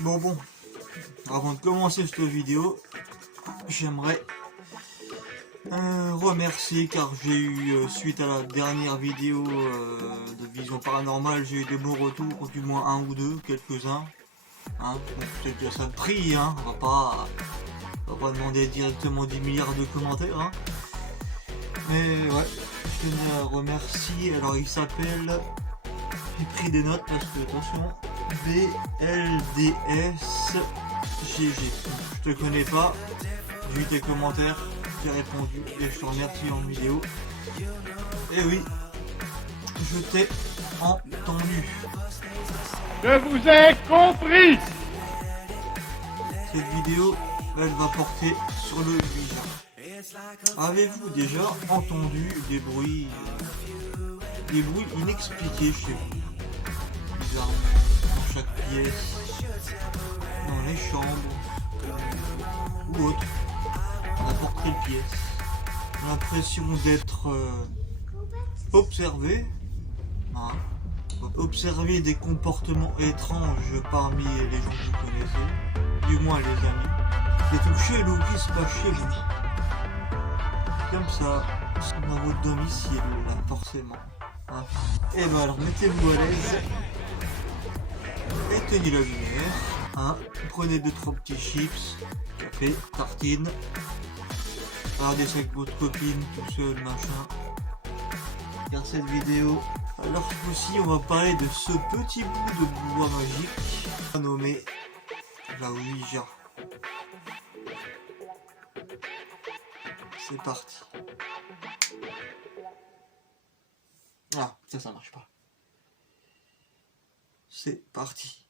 Bon, avant de commencer cette vidéo, j'aimerais remercier, car j'ai eu, suite à la dernière vidéo de Vision Paranormale, j'ai eu des bons retours, du moins un ou deux, quelques-uns. Hein, bon, c'est déjà ça de prix, hein, on va pas demander directement 10 milliards de commentaires. Hein. Mais ouais, je tenais à remercier, alors il s'appelle, j'ai pris des notes parce que attention, BLDSGG. Je te connais pas, j'ai eu tes commentaires, j'ai répondu et je te remercie en vidéo. Et oui, je t'ai entendu. Je vous ai compris. Cette vidéo, elle va porter sur le Ouija. Avez-vous déjà entendu des bruits inexpliqués chez vous? Bizarrement, dans chaque pièce, dans les chambres ou autre, n'importe quelle pièce. L'impression d'être observé, hein, observer des comportements étranges parmi les gens que vous connaissez, du moins les amis, des trucs chelous qui se passent chez vous, comme ça, dans votre domicile, là, forcément. Hein. Et ben alors, mettez-vous à l'aise, éteignez la lumière, hein. Prenez 2-3 petits chips, café, tartines, regardez ça avec votre copine, tout seul, machin. Car cette vidéo, alors aussi on va parler de ce petit bout de bois magique nommé la Ouija. C'est parti. Ah, ça marche pas. C'est parti.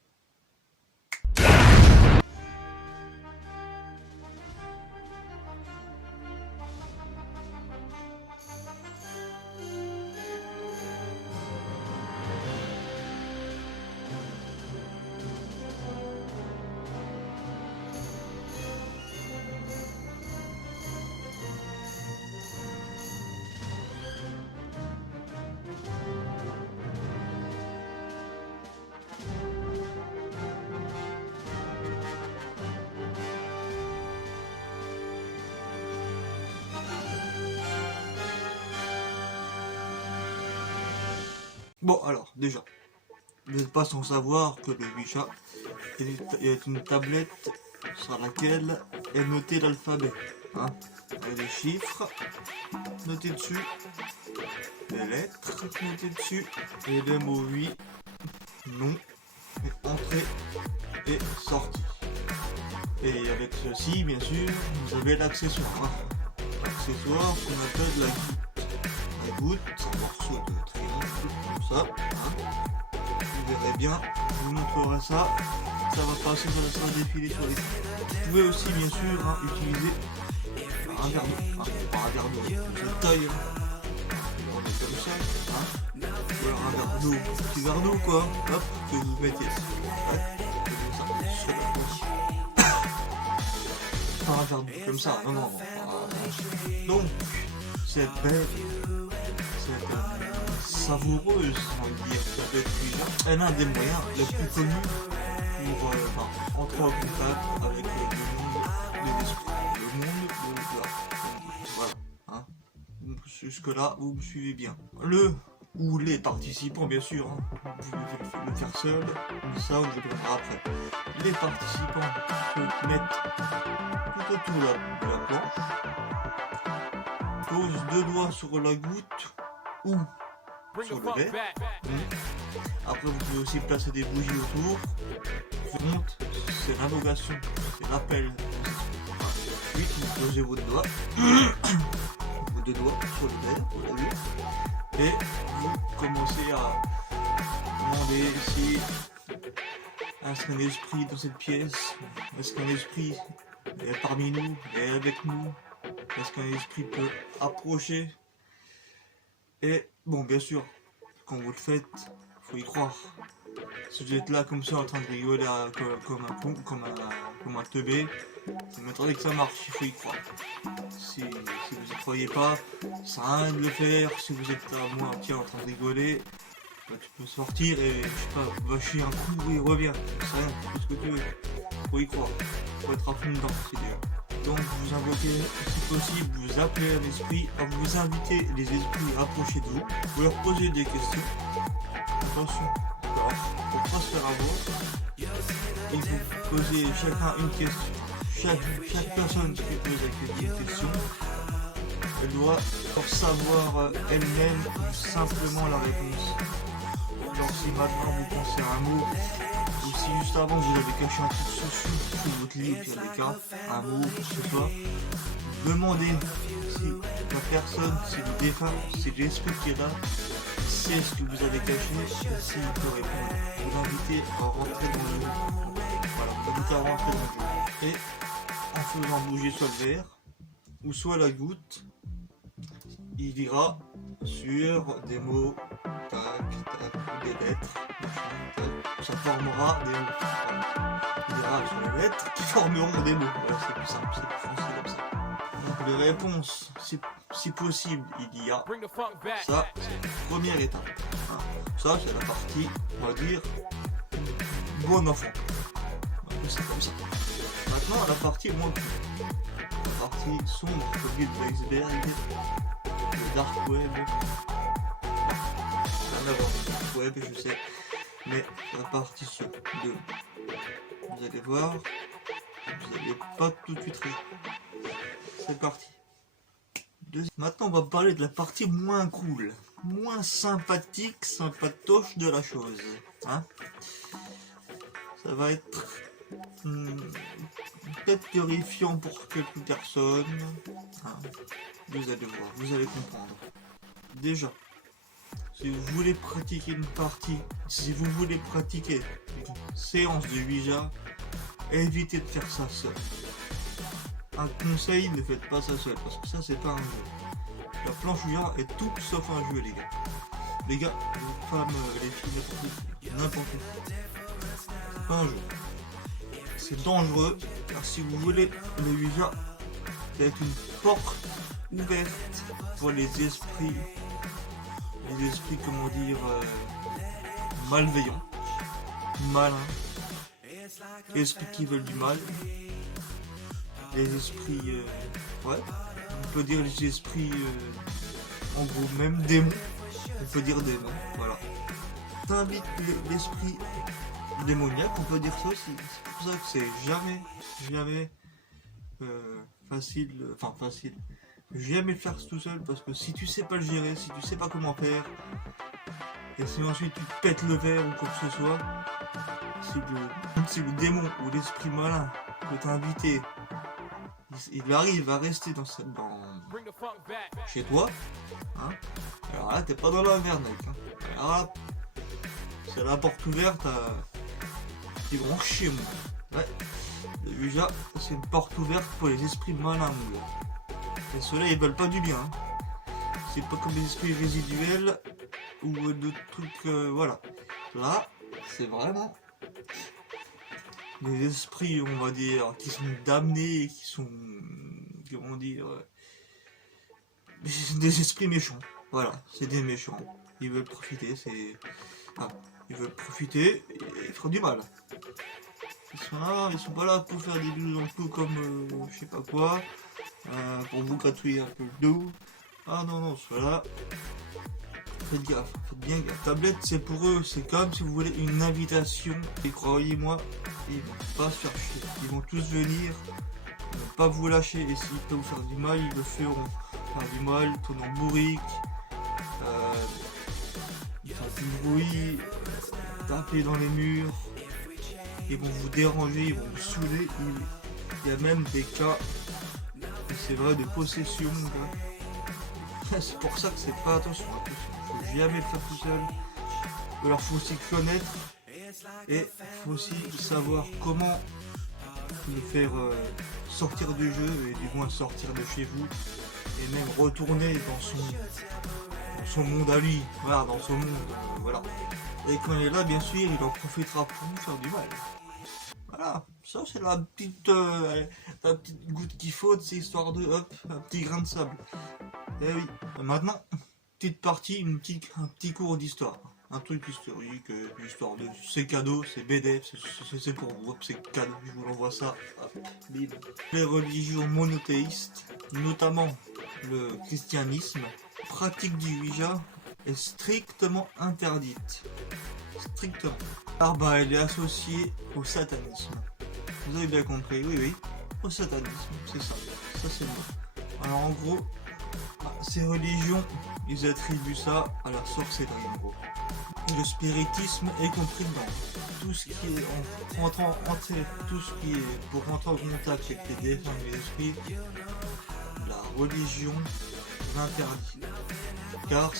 Bon alors, déjà, vous n'êtes pas sans savoir que le Ouija est une tablette sur laquelle est noté l'alphabet. Hein. Il y a des chiffres notés dessus, des lettres notées dessus, et les mots oui, non, et entrée et sortie. Et avec ceci, bien sûr, vous avez l'accessoire. Hein. L'accessoire qu'on appelle la goutte. La goutte, c'est un morceau de triangle, comme ça. Hein. Vous verrez bien, je vous montrerai ça. Ça va passer, ça va défiler sur les. Vous pouvez aussi, bien sûr, hein, utiliser un verre d'eau. Hein, pas un verre d'eau, cette taille. Hein. On est comme ça. Hein. Ou alors un verre d'eau, un petit verre d'eau, quoi. Hop, que vous mettez sur la poche. Pas un verre d'eau comme ça, non. Donc, cette belle, cette savoureuse, on va dire, tablette Ouija, elle a un des moyens les plus connus pour entrer en contact avec le monde de l'esprit, le monde de l'art. Voilà, hein. Jusque-là, vous me suivez bien. Le ou les participants, bien sûr, hein. Vous pouvez le faire seul, ça on le verra après. Les participants se mettent tout autour de la planche, pose 2 doigts sur la goutte ou sur le lait. Après vous pouvez aussi placer des bougies autour. Je monte, c'est l'invocation, c'est l'appel. Ensuite vous posez vos 2 doigts, vos 2 doigts sur le lait, vous l'avez vu, et vous commencez à demander si est-ce qu'un esprit dans cette pièce, est-ce qu'un esprit est parmi nous, est avec nous. Est-ce qu'un esprit peut approcher? Et bon, bien sûr, quand vous le faites, faut y croire. Si vous êtes là comme ça en train de rigoler comme un con, comme un teubé, c'est m'attendez que ça marche, il faut y croire. Si vous y croyez pas, ça sert à rien de le faire. Si vous êtes à moitié en train de rigoler, Bah, tu peux sortir et, je sais pas, vacher un coup et revient. C'est rien, tu fais ce que tu veux. Faut y croire. Faut être à fond dedans, c'est dur. Donc vous invoquez, si possible, vous appelez un esprit, vous invitez les esprits à approcher de vous, vous leur posez des questions. Attention, d'accord, pour pas se faire avoir, et vous posez chacun une question. Chaque personne qui pose une question, elle doit savoir elle-même simplement la réponse. Genre si maintenant vous pensez à un mot, ou si juste avant vous avez caché un truc sous votre lit, au pire des cas, un mot, je sais pas, demandez si la personne, si le défunt, si l'esprit qui est là, sait ce que vous avez caché, et s'il peut répondre. Vous l'invitez à rentrer dans le jeu. Voilà, vous l'invitez à rentrer dans le jeu. Et en faisant bouger soit le verre, ou soit la goutte, il dira sur des mots, tac, tac, des lettres, tac, ça formera des mots. Voilà. Il dira sur les lettres qui formeront des mots. Voilà, c'est plus simple, c'est plus facile comme ça. Donc les réponses, si possible, il y a. Ça, c'est la première étape. Hein. Ça, c'est la partie, on va dire, bon enfant. C'est comme ça. Maintenant, la partie moins cool. La partie sombre, comme dit de l'iceberg, le dark web. Rien à voir, le dark web, je sais. Mais la partie sombre de. Vous allez voir, vous n'allez pas tout de suite rire. C'est parti. Maintenant, on va parler de la partie moins cool, moins sympathique, sympatoche de la chose. Hein, ça va être peut-être terrifiant pour quelques personnes. Hein, vous allez voir, vous allez comprendre. Déjà, si vous voulez pratiquer une partie, si vous voulez pratiquer une séance de Ouija, évitez de faire ça seul. Un conseil, ne faites pas ça seul, parce que ça c'est pas un jeu. La planche Ouija est tout sauf un jeu, les gars. Les gars, les femmes, les filles, n'importe quoi. C'est pas un jeu. C'est dangereux, car si vous voulez le Ouija, ça va être une porte ouverte pour les esprits, comment dire, malveillants, malins, esprits qui veulent du mal. Les esprits, ouais, on peut dire les esprits, en gros, même démons, on peut dire démons, voilà. T'invites l'esprit démoniaque, on peut dire ça aussi. C'est pour ça que c'est jamais facile, jamais le faire tout seul, parce que si tu sais pas le gérer, si tu sais pas comment faire, et si ensuite tu te pètes le verre ou quoi que ce soit, si le démon ou l'esprit malin peut t'inviter, il arrive à rester chez toi, hein, alors là t'es pas dans la merde, mec. Hein. Alors là, c'est la porte ouverte à des grands chiens. Ouais, le Ouija, c'est une porte ouverte pour les esprits malins. Et ceux-là, ils veulent pas du bien. Hein. C'est pas comme les esprits résiduels ou d'autres trucs, voilà. Là, c'est vraiment des esprits, on va dire, qui sont damnés, qui sont, comment dire, des esprits méchants. Voilà, c'est des méchants. Ils veulent profiter, ils veulent profiter et faire du mal. Ils sont pas là pour faire des bisous dans le cou comme, je sais pas quoi, pour vous gratouiller un peu le dos. Ah non, voilà. Faites gaffe, faites bien gaffe. Tablette, c'est pour eux, c'est comme si vous voulez une invitation. Et croyez-moi, ils vont pas se faire chier. Ils vont tous venir, ils vont pas vous lâcher. Et s'ils peuvent vous faire du mal, ils le feront. Faire du mal, tourner en bourrique, faire du bruit, taper dans les murs. Ils vont vous déranger, ils vont vous saouler. Il y a même des cas, c'est vrai, de possession. C'est pour ça que c'est pas attention. Faut jamais le faire tout seul. Alors faut aussi connaître et faut aussi savoir comment le faire sortir du jeu et du moins sortir de chez vous et même retourner dans son monde à lui. Voilà, dans son monde. Voilà. Et quand il est là, bien sûr, il en profitera pour vous faire du mal. Voilà, ça c'est la petite goutte qu'il faut, c'est histoire de, hop, un petit grain de sable. Et oui, maintenant, petite partie, un petit cours d'histoire. un truc historique, histoire de... C'est cadeau, c'est BD, c'est pour vous, c'est cadeau, je vous l'envoie ça. Hop, bim. Les religions monothéistes, notamment le christianisme, pratique du Ouija est strictement interdite. Strictement. Car bah, elle est associée au satanisme. Vous avez bien compris, oui, oui. Au satanisme, c'est ça. Ça, c'est bon. Alors, en gros, ces religions, ils attribuent ça à la sorcellerie, en gros. Le spiritisme est compris dedans. Tout ce qui est tout ce qui est pour rentrer en contact avec les défunts et les esprits, la religion l'interdit. Car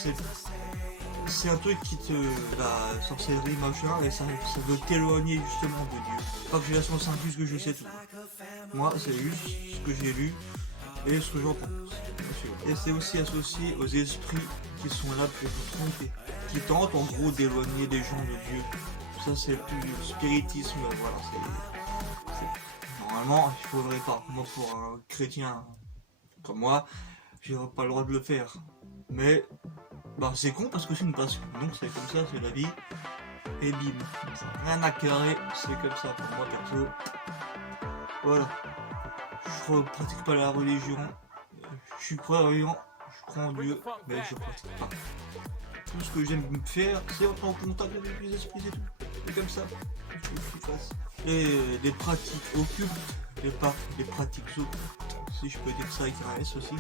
c'est un truc qui te... la sorcellerie machin, et ça veut t'éloigner justement de Dieu. Pas que j'ai la science infuse que je sais tout. Moi, c'est juste ce que j'ai lu et ce que j'en pense. Et c'est aussi associé aux esprits qui sont là pour vous tromper, qui tentent en gros d'éloigner les gens de Dieu. Ça, c'est le spiritisme, voilà. Normalement, il faudrait pas. Moi, pour un chrétien comme moi, j'aurais pas le droit de le faire. Mais bah c'est con parce que c'est une passion. Donc c'est comme ça, c'est la vie. Et bim. Rien à carrer, c'est comme ça pour moi perso. Voilà. Je pratique pas la religion. Je suis croyant, je crois en Dieu, mais je pratique pas. Tout ce que j'aime faire, c'est entrer en contact avec les esprits et tout. C'est comme ça. Je fasse. Et les pratiques occultes, les pratiques occultes, si je peux dire ça avec un S aussi,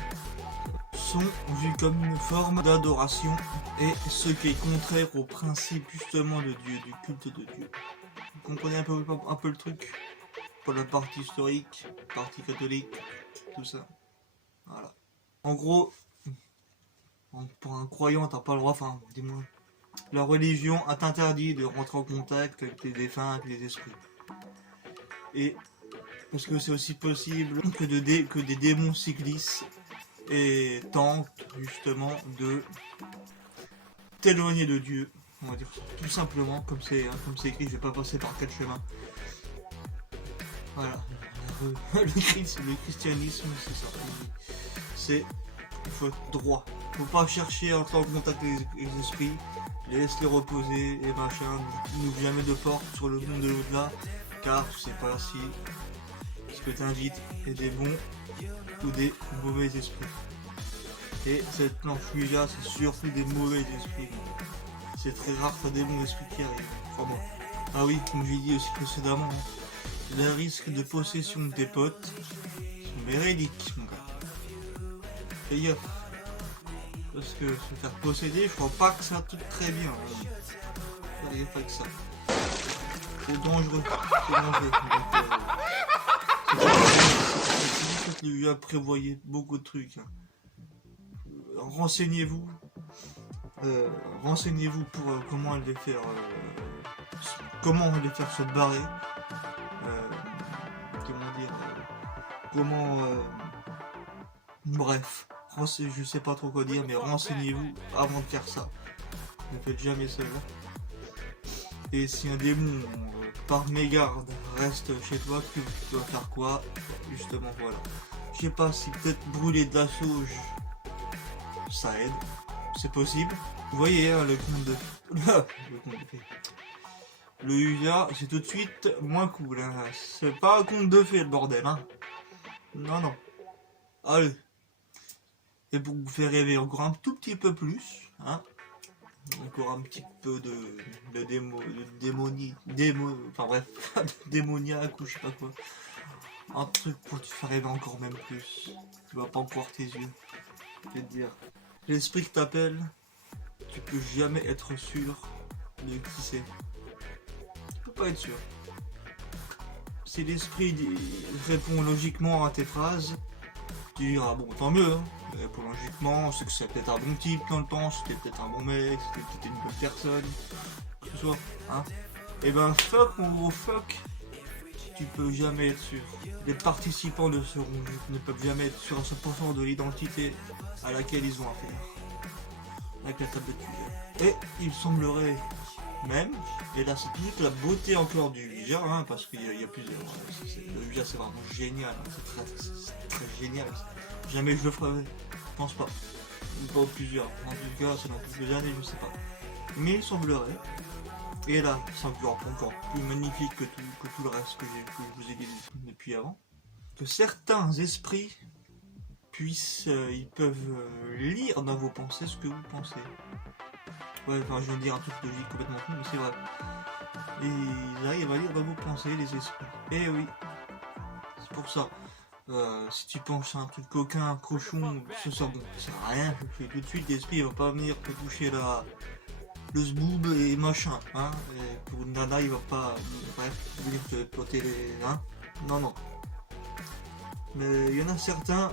sont vues comme une forme d'adoration et ce qui est contraire au principe justement de Dieu, du culte de Dieu. Vous comprenez un peu le truc? Pour la partie historique, partie catholique, tout ça. Voilà. En gros, pour un croyant, t'as pas le droit, enfin, dis-moi, la religion a interdit de rentrer en contact avec les défunts, avec les esprits. Et parce que c'est aussi possible que des démons s'y glissent et tentent justement de t'éloigner de Dieu, on va dire tout simplement, comme c'est écrit, je vais pas passer par quatre chemins. Voilà. Le christianisme, c'est ça. C'est, il faut être droit. Faut pas chercher à entrer en contact avec les esprits, laisse-les reposer et machin, n'ouvre jamais de porte sur le monde de l'au-delà, car tu sais pas si ce que t'invites est des bons ou des mauvais esprits. Et cette planche Ouija, c'est surtout des mauvais esprits. C'est très rare que des bons esprits qui arrivent, crois-moi. Ah oui, comme je l'ai dit aussi précédemment, le risque de possession de tes potes sont véridiques, mon gars. Fais gaffe. Parce que se faire posséder, je crois pas que ça tout très bien. Fais gaffe avec ça. C'est dangereux. C'est dangereux. Donc, le Ouija prévoyait beaucoup de trucs. Hein. Renseignez-vous. Renseignez-vous pour comment les faire se barrer. Bref, je sais pas trop quoi dire, mais renseignez-vous avant de faire ça. Ne faites jamais cela. Et si un démon par mégarde reste chez toi, tu dois faire quoi? Justement, voilà. Je sais pas si peut-être brûler de la sauge, ça aide. C'est possible. Vous voyez hein, le compte de... Le Ouija, c'est tout de suite moins cool. Hein. C'est pas un conte de fées, le bordel. Hein. Non, non. Allez. Et pour vous faire rêver encore un tout petit peu plus, hein, encore un petit peu de enfin bref, démoniaque ou je sais pas quoi. Un truc pour te faire rêver encore même plus. Tu vas pas encore tes yeux. Je vais te dire. L'esprit qui t'appelle, tu peux jamais être sûr de qui c'est. Tu peux pas être sûr. Si l'esprit répond logiquement à tes phrases, tu diras bon tant mieux. Hein. Pour logiquement, c'est que c'est peut-être un bon type dans le temps, c'était peut-être un bon mec, c'était peut-être une bonne personne, que ce soit, hein. Et ben fuck mon gros fuck, tu peux jamais être sûr. Les participants de ce ronde ne peuvent jamais être sûrs à 100% de l'identité à laquelle ils ont affaire. Avec la table de Ouija. Et il semblerait même, et là c'est toute la beauté encore du Ouija, hein, parce qu'il y a plusieurs. Le Ouija c'est vraiment génial, hein, c'est très génial. Jamais je le ferai, je pense pas. Ou pas plusieurs. En tout cas, c'est dans quelques années, je sais pas. mais il semblerait, et là c'est encore plus magnifique que tout le reste que je vous ai dit depuis avant, que certains esprits ils peuvent lire dans vos pensées ce que vous pensez. Ouais, enfin je viens de dire un truc de vie complètement fou, mais c'est vrai. Et ils arrivent à lire dans vos pensées, les esprits. Et oui, c'est pour ça. Si tu penses à un truc coquin, cochon, ce sera bon, ça sert à rien, je fais tout de suite, l'esprit il va pas venir te toucher le zboob et machin, hein. Et pour une nana, il va pas, bref, venir te ploter les, hein. Non. Mais il y en a certains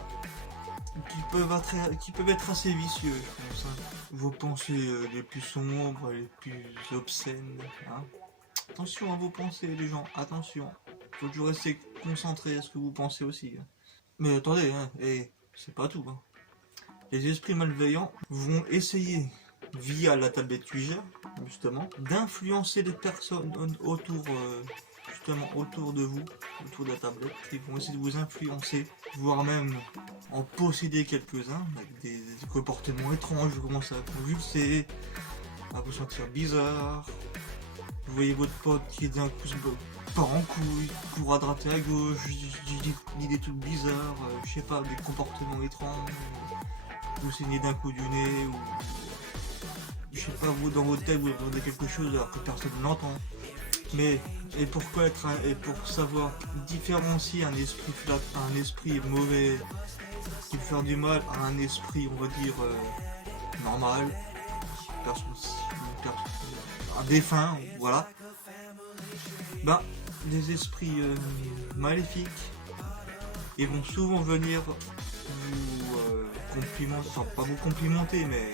qui peuvent être assez vicieux, je pense, hein. Vos pensées les plus sombres, les plus obscènes, hein. Attention à vos pensées, les gens, attention. Faut toujours rester concentré à ce que vous pensez aussi. Mais attendez, hein, c'est pas tout. Hein. Les esprits malveillants vont essayer, via la tablette Ouija, justement, d'influencer les personnes autour de vous, autour de la tablette. Ils vont essayer de vous influencer, voire même en posséder quelques-uns, avec des comportements étranges. Vous commencez à convulser, à vous sentir bizarre. Vous voyez votre pote qui d'un coup se part en couille, court à droite et à gauche, dit des trucs bizarres, je sais pas, des comportements étranges, vous saignez d'un coup du nez, ou je sais pas, vous dans votre tête vous entendez quelque chose alors que personne ne l'entend. Mais, et pour savoir différencier un esprit mauvais qui peut faire du mal à un esprit, on va dire, normal, un défunt, voilà. Ben, des esprits maléfiques, ils vont souvent venir vous complimenter, enfin pas vous complimenter, mais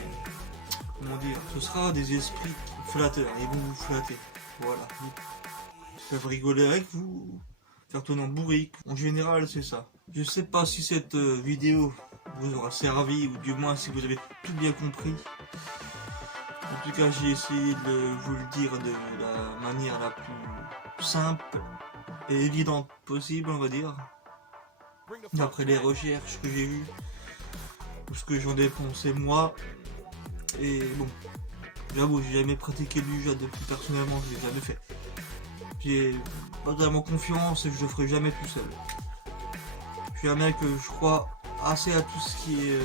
comment dire, ce sera des esprits flatteurs, ils vont vous flatter, voilà. Ils peuvent rigoler avec vous, faire tourner en bourrique, en général c'est ça. Je sais pas si cette vidéo vous aura servi, ou du moins si vous avez tout bien compris. En tout cas, j'ai essayé de vous le dire de la manière la plus simple et évidente possible, on va dire. D'après les recherches que j'ai eues, ou ce que j'en ai pensé moi. Et bon, j'avoue, j'ai jamais pratiqué du jeu depuis, personnellement, je l'ai jamais fait. J'ai pas vraiment confiance et je le ferai jamais tout seul. Je suis un mec que je crois assez à tout ce qui est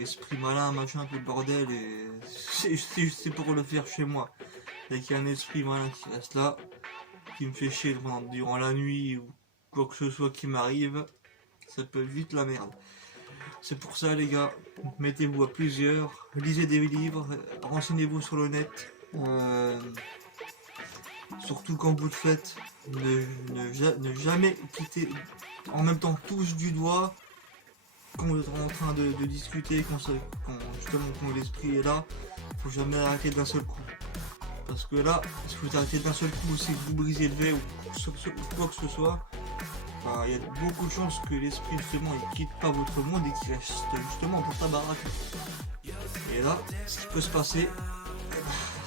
esprit malin, machin, tout le bordel, et c'est pour le faire chez moi. Et qu'il y a un esprit malin qui reste là, qui me fait chier durant la nuit, ou quoi que ce soit qui m'arrive, ça peut être vite la merde. C'est pour ça les gars, mettez-vous à plusieurs, lisez des livres, renseignez-vous sur le net. Surtout quand vous le faites, ne jamais quitter, en même temps touche du doigt, quand vous êtes en train de discuter, quand l'esprit est là, faut jamais arrêter d'un seul coup. Parce que là, si vous arrêtez d'un seul coup, si vous brisez le verre ou quoi que ce soit, il y a beaucoup de chances que l'esprit justement il quitte pas votre monde et qu'il reste justement pour ta baraque. Et là, ce qui peut se passer,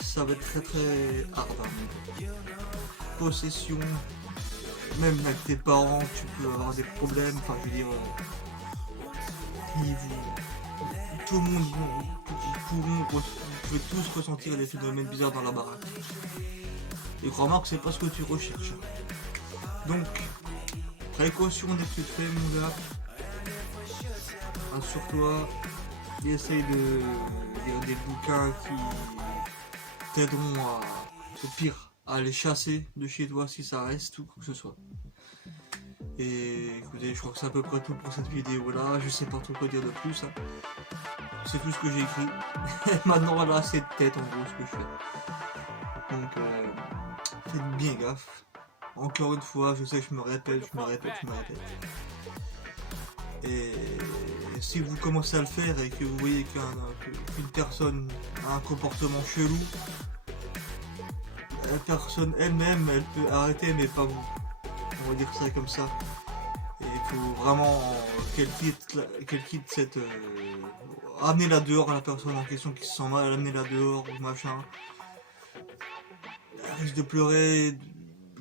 ça va être très très hard. Hein. Possession, même avec tes parents, tu peux avoir des problèmes. Enfin, je veux dire, tout le monde, vous pouvez tous ressentir des phénomènes bizarres dans la baraque. Et crois-moi que c'est pas ce que tu recherches. Donc, précaution des plus faits, mon gars. Rassure-toi, essaye de lire des bouquins qui t'aideront au pire, à les chasser de chez toi si ça reste ou quoi que ce soit. Et écoutez, je crois que c'est à peu près tout pour cette vidéo là, je sais pas trop quoi dire de plus. Hein. C'est tout ce que j'ai écrit. Maintenant voilà, c'est de tête en gros ce que je fais. Donc faites bien gaffe. Encore une fois, je sais que je me répète. Et si vous commencez à le faire et que vous voyez qu'une personne a un comportement chelou, la personne elle-même, elle peut arrêter, mais pas vous. On va dire ça comme ça. Et il faut vraiment qu'elle quitte cette... amenez-la dehors à la personne en question qui se sent mal, amenez-la dehors ou machin. Elle risque de pleurer,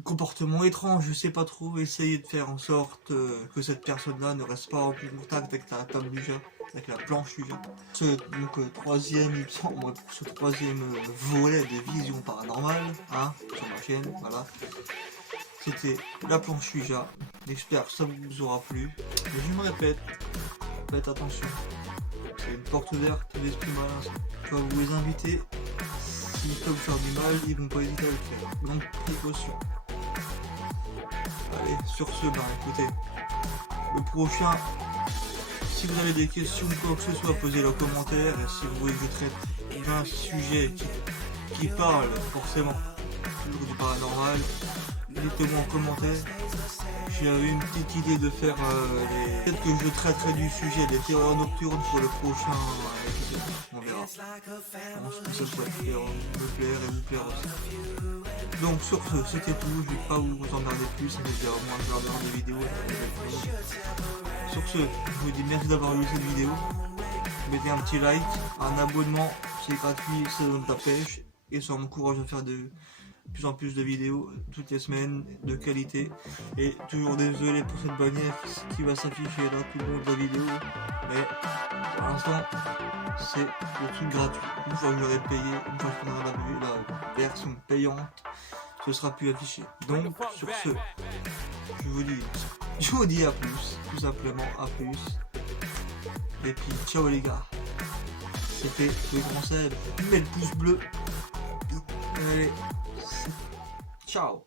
comportement étrange, je sais pas trop. Essayez de faire en sorte que cette personne-là ne reste pas en contact avec ta table Ouija. avec la planche UV. Donc troisième, il me semble, ce troisième volet de Vision Paranormale, hein, sur ma chaîne, voilà. C'était la planche Ouija. J'espère que ça vous aura plu. Mais je me répète, faites attention. C'est une porte ouverte d'esprit malin. Tu vas vous les inviter. S'ils peuvent vous faire du mal, ils vont pas hésiter à le faire. Donc précaution. Allez, sur ce, ben écoutez, le prochain, si vous avez des questions ou quoi que ce soit, posez-le en commentaire. Et si vous voulez que je traite d'un sujet qui parle forcément toujours du paranormal, dites-moi en commentaire. J'avais une petite idée de faire peut-être que je traiterai du sujet des terreurs nocturnes pour le prochain épisode. On verra. Je pense que ça soit me plaire et vous plaire aussi. Donc sur ce, c'était tout. Je vais pas vous emmerder plus. Ça fait déjà au moins un quart d'heure de vidéo. Sur ce, je vous dis merci d'avoir vu cette vidéo. Mettez un petit like, un abonnement, c'est gratuit, ça donne ta pêche et ça m'encourage à faire de plus en plus de vidéos toutes les semaines de qualité. Et toujours désolé pour cette bannière qui va s'afficher là tout le long de la vidéo, mais pour l'instant c'est le truc gratuit. Une fois que j'aurai payé, une fois que j'aurai vu la version payante, ce sera plus affiché. Donc sur ce, je vous dis à plus, tout simplement à plus. Et puis ciao les gars, c'était le grand Seb. Mets le pouce bleu. Allez, ciao.